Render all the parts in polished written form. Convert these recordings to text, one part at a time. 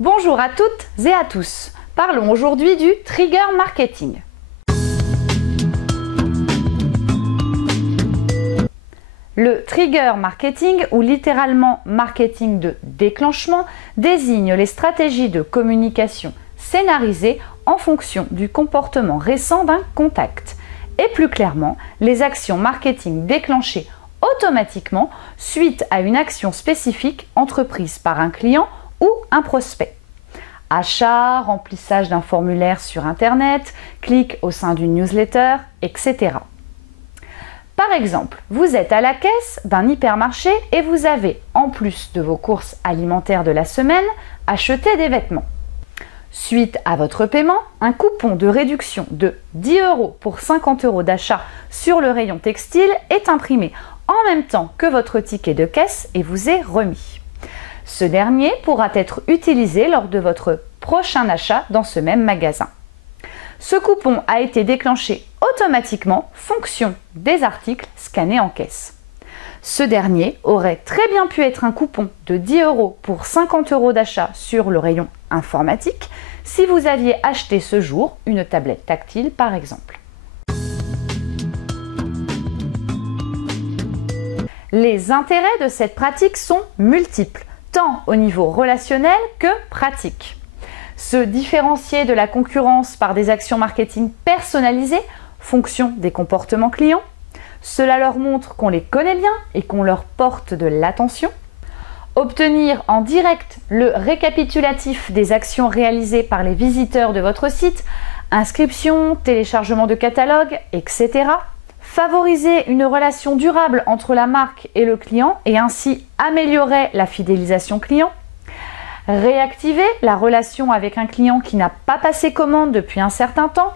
Bonjour à toutes et à tous. Parlons aujourd'hui du trigger marketing. Le trigger marketing, ou littéralement marketing de déclenchement, désigne les stratégies de communication scénarisées en fonction du comportement récent d'un contact, et plus clairement, les actions marketing déclenchées automatiquement suite à une action spécifique entreprise par un client ou un prospect. Achat, remplissage d'un formulaire sur Internet, clic au sein d'une newsletter, etc. Par exemple, vous êtes à la caisse d'un hypermarché et vous avez, en plus de vos courses alimentaires de la semaine, acheté des vêtements. Suite à votre paiement, un coupon de réduction de 10 € pour 50 € d'achat sur le rayon textile est imprimé en même temps que votre ticket de caisse et vous est remis. Ce dernier pourra être utilisé lors de votre prochain achat dans ce même magasin. Ce coupon a été déclenché automatiquement fonction des articles scannés en caisse. Ce dernier aurait très bien pu être un coupon de 10 € pour 50 € d'achat sur le rayon informatique si vous aviez acheté ce jour une tablette tactile par exemple. Les intérêts de cette pratique sont multiples, tant au niveau relationnel que pratique. Se différencier de la concurrence par des actions marketing personnalisées, fonction des comportements clients. Cela leur montre qu'on les connaît bien et qu'on leur porte de l'attention. Obtenir en direct le récapitulatif des actions réalisées par les visiteurs de votre site, inscription, téléchargement de catalogue, etc. Favoriser une relation durable entre la marque et le client et ainsi améliorer la fidélisation client. Réactiver la relation avec un client qui n'a pas passé commande depuis un certain temps.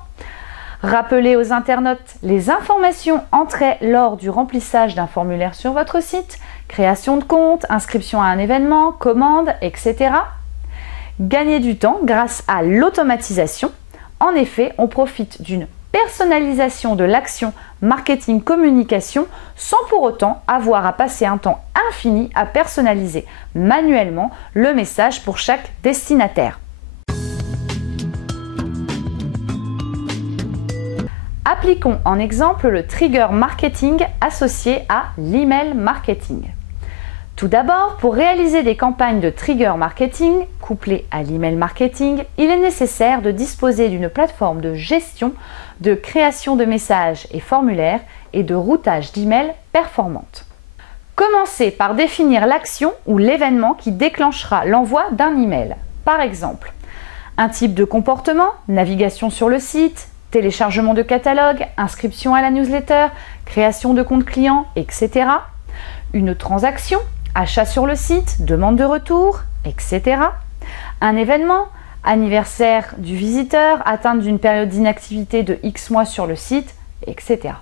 Rappeler aux internautes les informations entrées lors du remplissage d'un formulaire sur votre site, création de compte, inscription à un événement, commande, etc. Gagner du temps grâce à l'automatisation. En effet, on profite d'une personnalisation de l'action marketing communication sans pour autant avoir à passer un temps infini à personnaliser manuellement le message pour chaque destinataire. Appliquons en exemple le trigger marketing associé à l'email marketing. Tout d'abord, pour réaliser des campagnes de trigger marketing couplées à l'email marketing, il est nécessaire de disposer d'une plateforme de gestion, de création de messages et formulaires et de routage d'emails performante. Commencez par définir l'action ou l'événement qui déclenchera l'envoi d'un email. Par exemple, un type de comportement, navigation sur le site, téléchargement de catalogue, inscription à la newsletter, création de compte client, etc. Une transaction, achat sur le site, demande de retour, etc. Un événement, anniversaire du visiteur, atteinte d'une période d'inactivité de X mois sur le site, etc.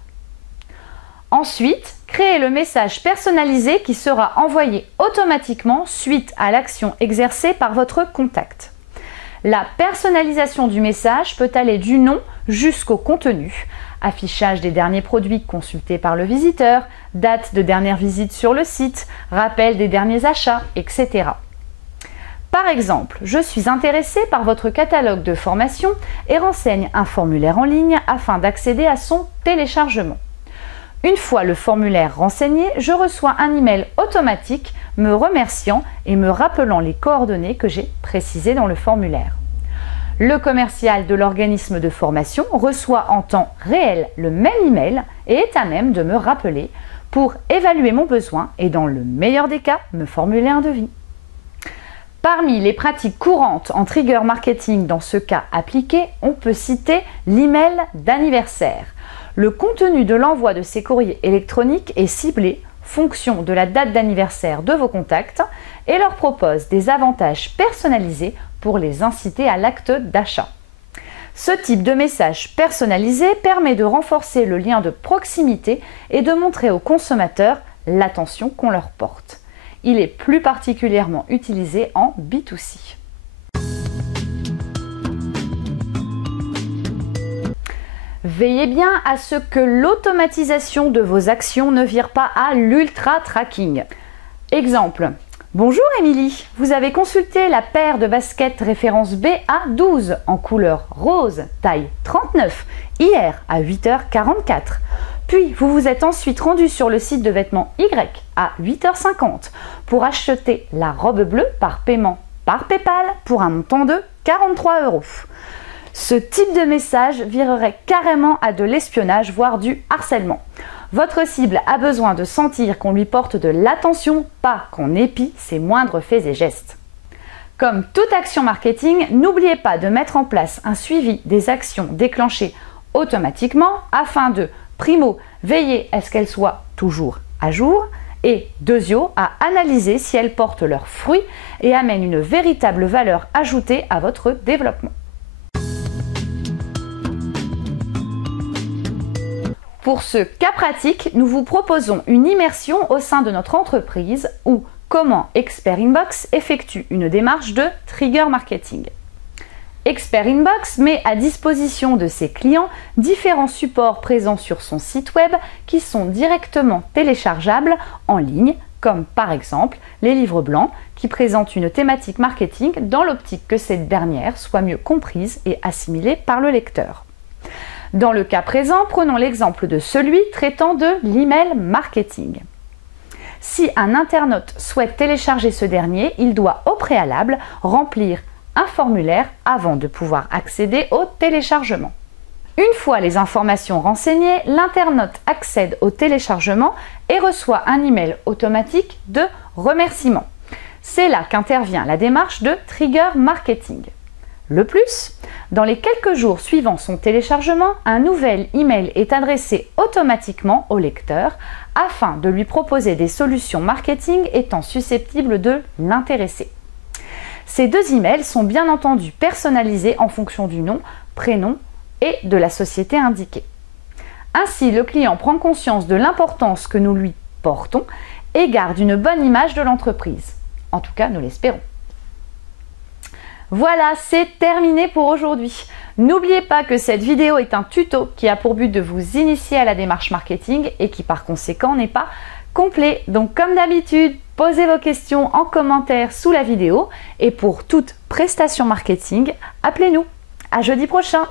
Ensuite, créez le message personnalisé qui sera envoyé automatiquement suite à l'action exercée par votre contact. La personnalisation du message peut aller du nom jusqu'au contenu. Affichage des derniers produits consultés par le visiteur, date de dernière visite sur le site, rappel des derniers achats, etc. Par exemple, je suis intéressé par votre catalogue de formation et renseigne un formulaire en ligne afin d'accéder à son téléchargement. Une fois le formulaire renseigné, je reçois un email automatique me remerciant et me rappelant les coordonnées que j'ai précisées dans le formulaire. Le commercial de l'organisme de formation reçoit en temps réel le même email et est à même de me rappeler pour évaluer mon besoin et dans le meilleur des cas, me formuler un devis. Parmi les pratiques courantes en trigger marketing dans ce cas appliqué, on peut citer l'email d'anniversaire. Le contenu de l'envoi de ces courriers électroniques est ciblé fonction de la date d'anniversaire de vos contacts et leur propose des avantages personnalisés pour les inciter à l'acte d'achat. Ce type de message personnalisé permet de renforcer le lien de proximité et de montrer aux consommateurs l'attention qu'on leur porte. Il est plus particulièrement utilisé en B2C. Veillez bien à ce que l'automatisation de vos actions ne vire pas à l'ultra-tracking. Exemple, Bonjour Émilie, vous avez consulté la paire de baskets référence BA12 en couleur rose, taille 39, hier à 8h44. Puis vous vous êtes ensuite rendu sur le site de vêtements Y à 8h50 pour acheter la robe bleue par paiement par PayPal pour un montant de 43 €. Ce type de message virerait carrément à de l'espionnage, voire du harcèlement. Votre cible a besoin de sentir qu'on lui porte de l'attention, pas qu'on épie ses moindres faits et gestes. Comme toute action marketing, n'oubliez pas de mettre en place un suivi des actions déclenchées automatiquement afin de, primo, veiller à ce qu'elles soient toujours à jour et, deuxio, à analyser si elles portent leurs fruits et amènent une véritable valeur ajoutée à votre développement. Pour ce cas pratique, nous vous proposons une immersion au sein de notre entreprise où comment Expert Inbox effectue une démarche de trigger marketing. Expert Inbox met à disposition de ses clients différents supports présents sur son site web qui sont directement téléchargeables en ligne, comme par exemple les livres blancs qui présentent une thématique marketing dans l'optique que cette dernière soit mieux comprise et assimilée par le lecteur. Dans le cas présent, prenons l'exemple de celui traitant de l'email marketing. Si un internaute souhaite télécharger ce dernier, il doit au préalable remplir un formulaire avant de pouvoir accéder au téléchargement. Une fois les informations renseignées, l'internaute accède au téléchargement et reçoit un email automatique de remerciement. C'est là qu'intervient la démarche de trigger marketing. Le plus, dans les quelques jours suivant son téléchargement, un nouvel email est adressé automatiquement au lecteur afin de lui proposer des solutions marketing étant susceptibles de l'intéresser. Ces deux emails sont bien entendu personnalisés en fonction du nom, prénom et de la société indiquée. Ainsi, le client prend conscience de l'importance que nous lui portons et garde une bonne image de l'entreprise. En tout cas, nous l'espérons. Voilà, c'est terminé pour aujourd'hui. N'oubliez pas que cette vidéo est un tuto qui a pour but de vous initier à la démarche marketing et qui par conséquent n'est pas complet. Donc comme d'habitude, posez vos questions en commentaire sous la vidéo et pour toute prestation marketing, appelez-nous. À jeudi prochain.